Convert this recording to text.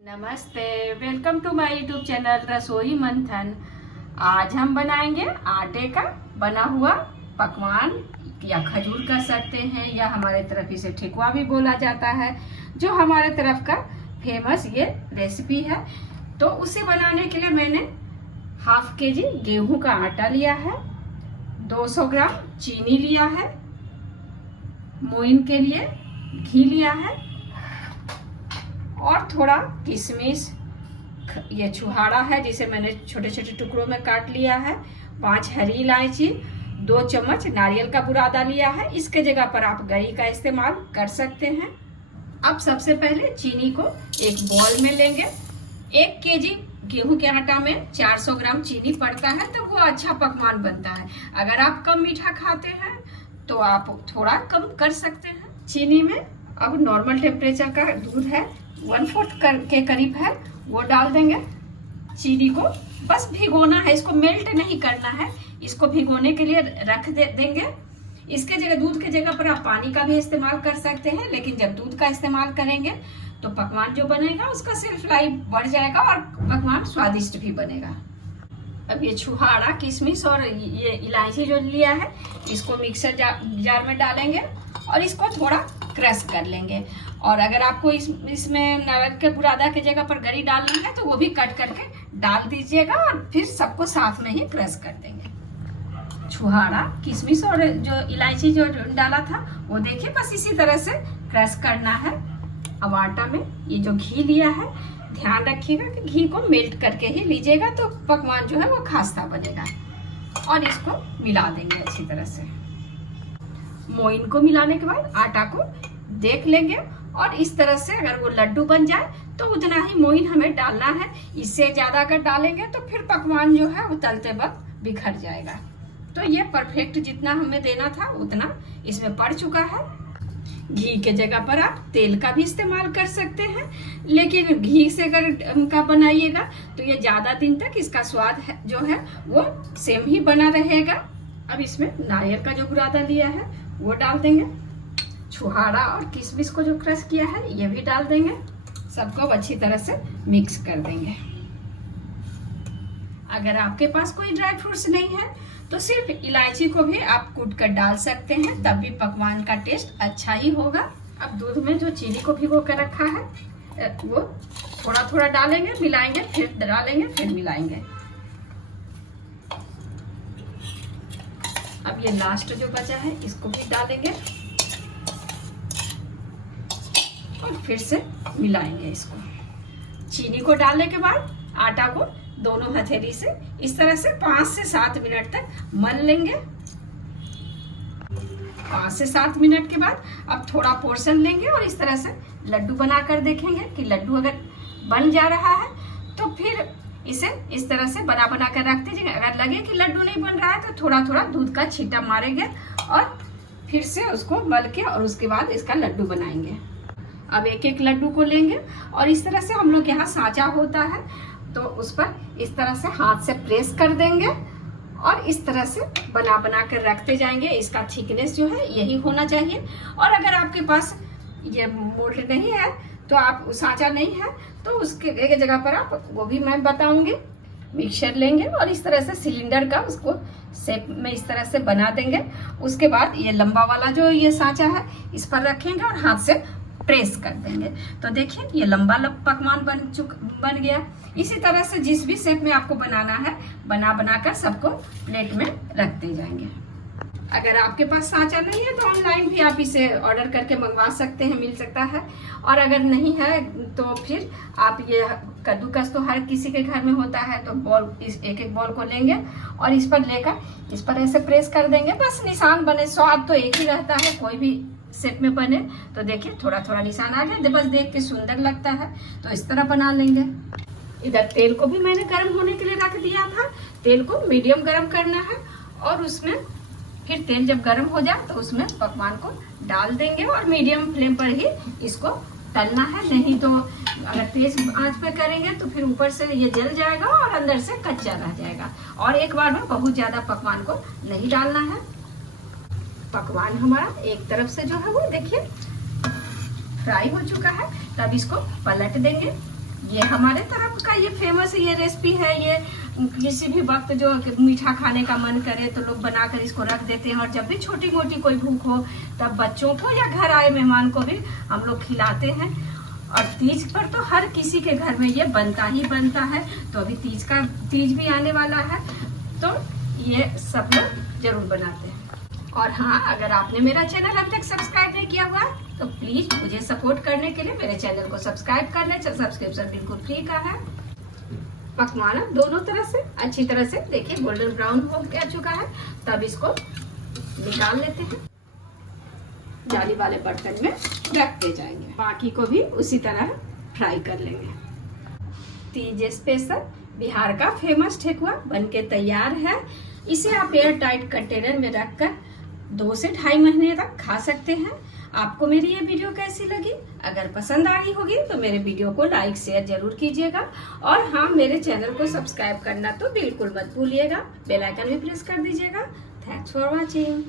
नमस्ते, welcome to my YouTube channel Rasoi Manthan. आज हम बनाएंगे आटे का बना हुआ पकवान या खजूर कह सकते हैं, या हमारे तरफ इसे ठेकुआ भी बोला जाता है, जो हमारे तरफ का फेमस ये रेसिपी है। तो उसे बनाने के लिए मैंने हाफ केजी गेहूं का आटा लिया है, 200 ग्राम चीनी लिया है, मोइन के लिए घी लिया है और थोड़ा किशमिश, ये छुहारा है जिसे मैंने छोटे छोटे टुकड़ों में काट लिया है, 5 हरी इलायची, 2 चम्मच नारियल का बुरादा लिया है। इसके जगह पर आप गरी का इस्तेमाल कर सकते हैं। अब सबसे पहले चीनी को एक बॉल में लेंगे। 1 केजी गेहूं के आटा में 400 ग्राम चीनी पड़ता है, तो वो अच्छा पकवान बनता है। अगर आप कम मीठा खाते हैं तो आप थोड़ा कम कर सकते हैं चीनी में। अब नॉर्मल टेम्परेचर का दूध है, 1/4 के करीब है, वो डाल देंगे। चीनी को बस भिगोना है, इसको मेल्ट नहीं करना है, इसको भिगोने के लिए रख देंगे। इसके जगह दूध के जगह पर आप पानी का भी इस्तेमाल कर सकते हैं, लेकिन जब दूध का इस्तेमाल करेंगे तो पकवान जो बनेगा उसका शेल्फ लाइफ बढ़ जाएगा और पकवान स्वादिष्ट भी बनेगा। अब ये छुहारा, किशमिश और ये इलायची जो लिया है, इसको मिक्सर जार में डालेंगे और इसको थोड़ा क्रश कर लेंगे। और अगर आपको इसमें नारियल के बुरादा की जगह पर गरी डालना है तो वो भी कट करके डाल दीजिएगा और फिर सबको साथ में ही क्रश कर देंगे। छुहारा, किशमिश और जो इलायची जो डाला था वो देखिए, बस इसी तरह से क्रश करना है। अब आटा में ये जो घी लिया है, ध्यान रखिएगा कि घी को मेल्ट करके ही लीजिएगा, तो पकवान जो है वो खास्ता बनेगा। और इसको मिला देंगे अच्छी तरह से। मोइन को मिलाने के बाद आटा को देख लेंगे और इस तरह से अगर वो लड्डू बन जाए तो उतना ही मोइन हमें डालना है। इससे ज्यादा अगर डालेंगे तो फिर पकवान जो है वो तलते वक्त बिखर जाएगा। तो ये परफेक्ट जितना हमें देना था उतना इसमें पड़ चुका है। घी के जगह पर आप तेल का भी इस्तेमाल कर सकते हैं, लेकिन घी से अगर का बनाइएगा तो ये ज्यादा दिन तक इसका स्वाद जो है वो सेम ही बना रहेगा। अब इसमें नारियल का जो बुरादा लिया है वो डाल देंगे। छुहारा और किशमिश को जो क्रश किया है ये भी डाल देंगे। सबको अच्छी तरह से मिक्स कर देंगे। अगर आपके पास कोई ड्राई फ्रूट्स नहीं है तो सिर्फ इलायची को भी आप कूट कर डाल सकते हैं, तब भी पकवान का टेस्ट अच्छा ही होगा। अब दूध में जो चीनी को भिगो कर रखा है वो थोड़ा थोड़ा डालेंगे, मिलाएंगे, फिर डालेंगे, फिर मिलाएंगे। अब ये लास्ट जो बचा है इसको भी डालेंगे और फिर से मिलाएंगे इसको। चीनी को डालने के बाद आटा को दोनों हथेली से इस तरह से 5 से 7 मिनट तक मल लेंगे। 5 से 7 मिनट के बाद अब थोड़ा पोर्शन लेंगे और इस तरह से लड्डू बनाकर देखेंगे कि लड्डू अगर बन जा रहा है तो फिर इसे इस तरह से बना बना कर रख दीजिए। अगर लगे कि लड्डू नहीं बन रहा है तो थोड़ा थोड़ा दूध का छींटा मारेंगे और फिर से उसको मल के और उसके बाद इसका लड्डू बनाएंगे। अब एक एक लड्डू को लेंगे और इस तरह से, हम लोग यहाँ सांचा होता है तो उस पर इस तरह से हाथ से प्रेस कर देंगे और इस तरह से बना बना कर रखते जाएंगे। इसका थिकनेस जो है यही होना चाहिए। और अगर आपके पास ये मोल्ड नहीं है तो आप सांचा नहीं है तो उसके जगह पर आप, वो भी मैं बताऊंगी, मिक्सर लेंगे और इस तरह से सिलेंडर का उसको शेप में इस तरह से बना देंगे। उसके बाद ये लंबा वाला जो ये सांचा है इस पर रखेंगे और हाथ से प्रेस कर देंगे। तो देखिए ये लंबा पकवान बन गया। इसी तरह से जिस भी शेप में आपको बनाना है बना बनाकर सबको प्लेट में रखते जाएंगे। अगर आपके पास सांचा नहीं है तो ऑनलाइन भी आप इसे ऑर्डर करके मंगवा सकते हैं, मिल सकता है। और अगर नहीं है तो फिर आप ये कद्दूकस तो हर किसी के घर में होता है, तो बॉल, इस एक एक बॉल को लेंगे और इस पर लेकर इस पर ऐसे प्रेस कर देंगे। बस निशान बने, स्वाद तो एक ही रहता है, कोई भी शेप में बने। तो देखिए थोड़ा थोड़ा निशान आ गया, बस देख के सुंदर लगता है, तो इस तरह बना लेंगे। इधर तेल को भी मैंने गर्म होने के लिए रख दिया था। तेल को मीडियम गर्म करना है और उसमें फिर तेल जब गर्म हो जाए तो उसमें पकवान को डाल देंगे और मीडियम फ्लेम पर ही इसको तलना है। नहीं तो अगर तेज आंच पे करेंगे तो फिर ऊपर से ये जल जाएगा और अंदर से कच्चा रह जाएगा। और एक बार में बहुत ज्यादा पकवान को नहीं डालना है। पकवान हमारा एक तरफ से जो है वो देखिए फ्राई हो चुका है, तब इसको पलट देंगे ये हमारे तरफ का ये फेमस ये रेसिपी है। ये किसी भी वक्त जो मीठा खाने का मन करे तो लोग बनाकर इसको रख देते हैं, और जब भी छोटी मोटी कोई भूख हो तब बच्चों को या घर आए मेहमान को भी हम लोग खिलाते हैं। और तीज पर तो हर किसी के घर में ये बनता ही बनता है। तो अभी तीज भी आने वाला है, तो ये सब लोग जरूर बनाते हैं। और हाँ, अगर आपने मेरा चैनल अभी तक सब्सक्राइब नहीं किया हुआ तो प्लीज मुझे सपोर्ट करने के लिए मेरे चैनल को सब्सक्राइब कर लें। सब्सक्रिप्शन बिल्कुल फ्री का है। पकवाना दोनों तरह से अच्छी तरह से देखिए गोल्डन ब्राउन हो गया चुका है, तब इसको निकाल लेते हैं। जाली वाले बर्तन में रखते जाएंगे, बाकी को भी उसी तरह फ्राई कर लेंगे। तीज स्पेशल बिहार का फेमस ठेकुआ बनके तैयार है। इसे आप एयर टाइट कंटेनर में रखकर 2 से 2.5 महीने तक खा सकते हैं। आपको मेरी ये वीडियो कैसी लगी? अगर पसंद आई होगी तो मेरे वीडियो को लाइक शेयर जरूर कीजिएगा। और हाँ, मेरे चैनल को सब्सक्राइब करना तो बिल्कुल मत भूलिएगा। बेल आइकन भी प्रेस कर दीजिएगा। Thanks for watching.